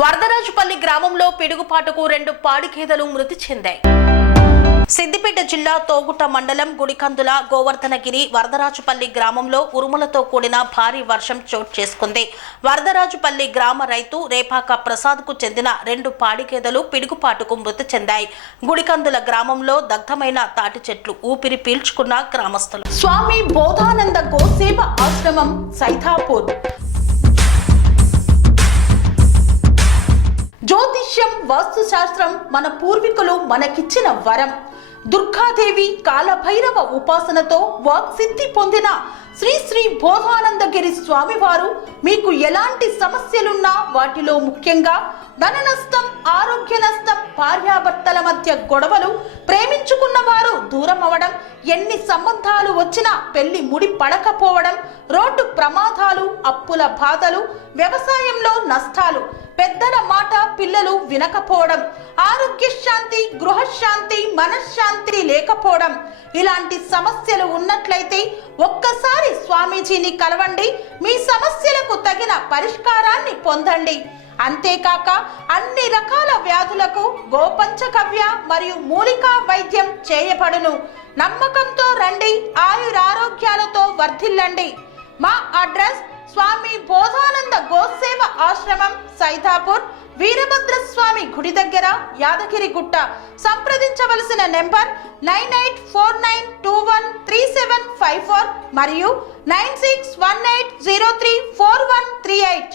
వరదరాజుపల్లి గ్రామంలో పిడుగుపాటుకు 2 పాడి గేదెలు మృతి చెందాయి. సిద్దిపేట జిల్లా తోగుట మండలం గుడికందుల గోవర్ధనగిరి వరదరాజుపల్లి గ్రామంలో ఉరుములతో కూడిన భారీ వర్షం చోటు చేసుకుంది. వరదరాజుపల్లి గ్రామ రైతు రేపాక ప్రసాద్ కు చెందిన 2 పాడి గేదెలు పిడుగుపాటుకు మృతి చెందాయి. గుడికందుల గ్రామంలో దగ్ధమైన తాటి చెట్లు ఊపిరి పీల్చుకున్న గ్రామస్తులు. స్వామి బోధానంద గోసేవ ఆశ్రమం సైథాపూర్. జ్యోతిష్యం వాస్తుశాస్త్రం మన పూర్వీకులు మనకిచ్చిన వరం. దుర్గాదేవి కాలభైరవ ఉపాసనతో వాక్సిద్ధి పొందిన శ్రీ శ్రీ బోధానందగిరి స్వామివారు మీకు ఎలాంటి సమస్యలున్నా వాటిలో ముఖ్యంగా ధన నష్టం, ఆరోగ్య నష్టం, భార్యాభర్తల మధ్య గొడవలు, ప్రేమించుకున్న వారు దూరం అవడం, ఎన్ని సంబంధాలు వచ్చినా పెళ్లి ముడి పడకపోవడం, రోడ్డు ప్రమాదాలు, అప్పుల బాధలు, వ్యవసాయంలో నష్టాలు, పెద్దల మాట పిల్లలు వినకపోవడం, ఆరోగ్య శాంతి, గృహశాంతి, మనశ్శాంతి లేకపోవడం, ఇలాంటి సమస్యలు ఉన్నట్లయితే ఒక్కసారి స్వామీజీని కలవండి. మీ సమస్యలకు తగిన పరిష్కారాన్ని పొందండి. అంతేకాక అన్ని రకాల వ్యాధులకు గోపంచగవ్య మరియు మూలికా వైద్యం చేయబడును. నమ్మకంతో రండి, ఆయురారోగ్యాలతో వర్ధిల్లండి. మా అడ్రస్ స్వామి బోధానంద గోసేవ ఆశ్రమం సైథాపూర్, వీరభద్రస్వామి గుడి దగ్గర, యాదగిరిగుట్ట. సంప్రదించవలసిన నెంబర్ 9849213754 మరియు 9618034138.